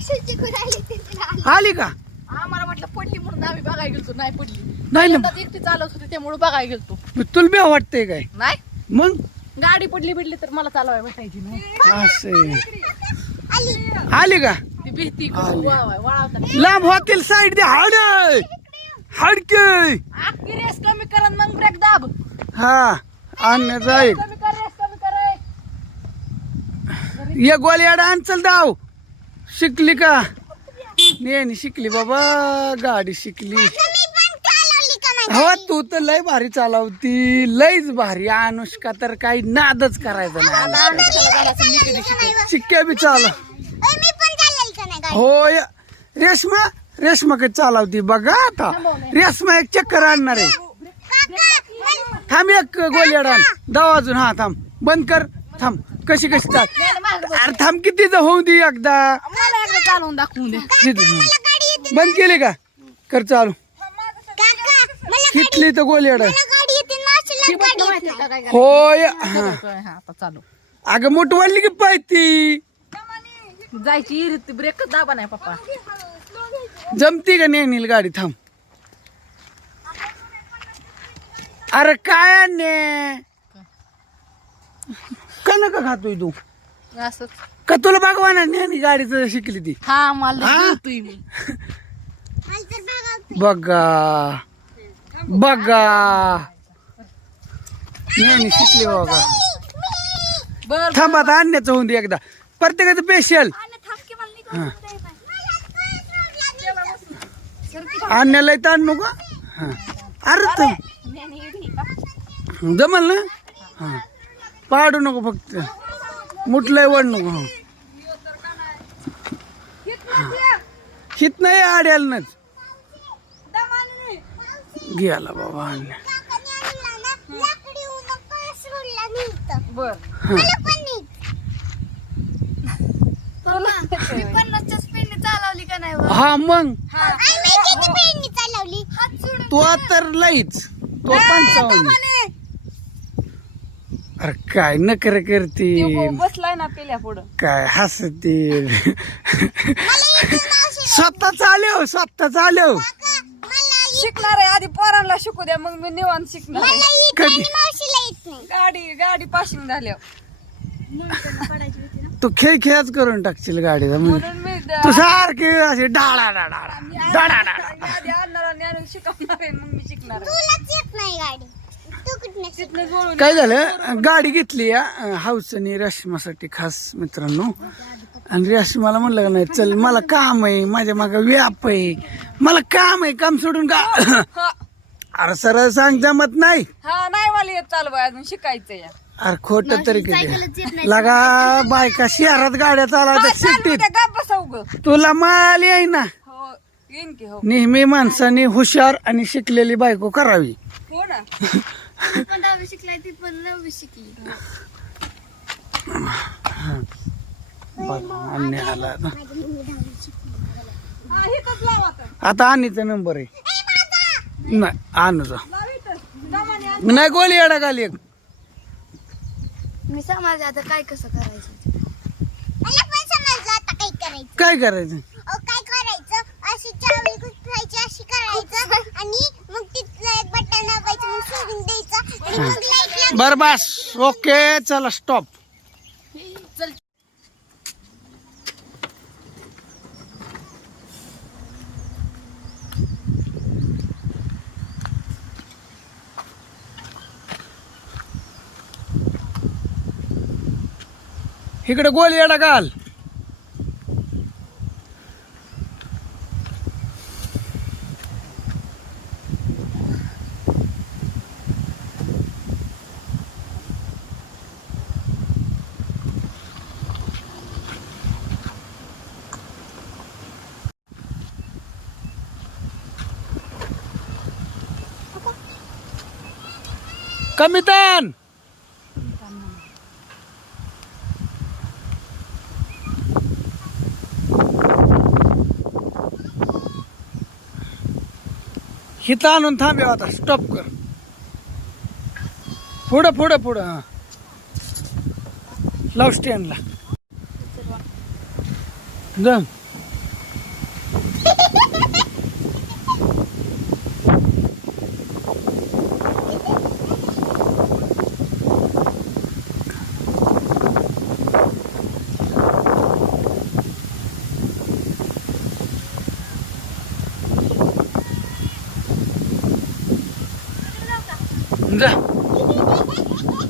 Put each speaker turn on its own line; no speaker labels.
आली का?
आम्हाला म्हटलं पडली म्हणून आम्ही बघायला गेलतो, नाही पडली.
नाही ना.
पहिल्यांदाच एकटी चालवत होती त्यामुळे बघायला गेलतो.
तुला बी वाटतंय काय?
नाही
मग
गाडी पडली तर मला चालवायला भेटायची ना.
असे आली का?
ती भीती
आली.
वळावतात.
लांब होतील साईड दे. हडके
आखी रेस कमी कर आणि मग ब्रेक दाब.
हा आणण्या जाईल.
कमी कर रेस कमी कर.
ये गोलियाडा अंचल दाव. शिकली का? नाही शिकली बाबा, गाडी शिकली. हो तू तर लय भारी चालवती, लयच भारी. अनुष्का तर काही नादच करायचं नाही. शिक्क्या बी चालव. होय रेशमा, रेशमा काही चालवती बघा आता. रेशमा एक चक्कर आणणार आहे. थांब एक गोलियाडा दाव अजून. हा थांब, बंद कर. थांब, कशी चाल. अरे थांब, किती होऊ दे एकदा.
मला एकदा चालवून दाखवून दे.
बंद केली का? कर चालू. कितली तर गोलियाडा. होय
आता चालू.
अगं मोठ वाढली की पाहिती.
जायची ब्रेक दाबा नाही पप्पा.
जमती का नाही गाडी? थांब. अरे काय आणणे का नका खातोय तू?
असंच
का तुला भगवान नेहमी गाडीच शिकली ती?
हा मला मी
बघा बघा, नेहमी शिकली बघा.
बर
थांब आता आणण्याचं होऊन दे एकदा. प्रत्येकाचं स्पेशल आणण्याला ताण नको. हा अरे जमल ना. हा पाडू नको, फक्त मुठलंय वड नको. हित नाही आड्यालनच गेला बाबा आणण्या.
बर चालवली का नाही?
हा मग तो तर लईच. तो 55. अरे काय नकर करते,
बसलाय ना पेल्या पुढं.
काय हसते. स्वतः चालव, स्वतः चालव.
शिकणार आहे आधी, पोरांना शिकू द्या मग मी निवांत शिकणार आहे.
कधी
गाडी पासिंग झाल्यावर
तू खेळच करून टाकशील गाडीला. म्हणजे
म्हणून मी
तू सारखे असे डाळा डाळा डाळा डाळा.
आधी आणणार आणि शिकवणार आहे मग मी शिकणार आहे. तिथनं जोडून
काय झालं, गाडी घेतली या हाऊसनी रेशमासाठी खास मित्रांनो. आणि रेशमाला म्हणलं का नाही चल मला काम आहे, माझ्या माग व्याप आहे, मला काम आहे, काम सोडून का.
हा
अरे सरळ सांग जमत नाही.
हा नाही मला येत चालवाय, अजून शिकायचं या.
अरे खोट तरी किती लगा बायका शहरात गाड्या चालवतात सिटीत.
बसा उग.
तुला माल आहे ना.
हो येईन की. हो
नेहमी माणसाने हुशार आणि शिकलेली बायको करावी.
हो ना.
शिकलाय ती पण 9वी शिकली.
अन्य आला ना.
हा इथंच लावा आता.
आता आणीचा नंबर आहे. नाही आणू जा.
लाव इथं. दमाने आण.
नाही गोली येडा घाली एक.
मी समजलं आता काय कसं करायचं. मला पण समजलं आता काय करायचं.
काय करायचं?
काय करायचं, अशी चावी गुंतवायची, अशी करायचं आणि मग तिथलं एक बटन दाबायचं, मग सोडून द्यायचं आणि मग लाईट
बर बस ओके चला स्टॉप.
चल.
इकडे गोली येडा घाल. कमी ताण. हिथं आणून थांबेव आता. स्टॉप कर. पुढं पुढं पुढं. हा लाव स्टँडला. जम जा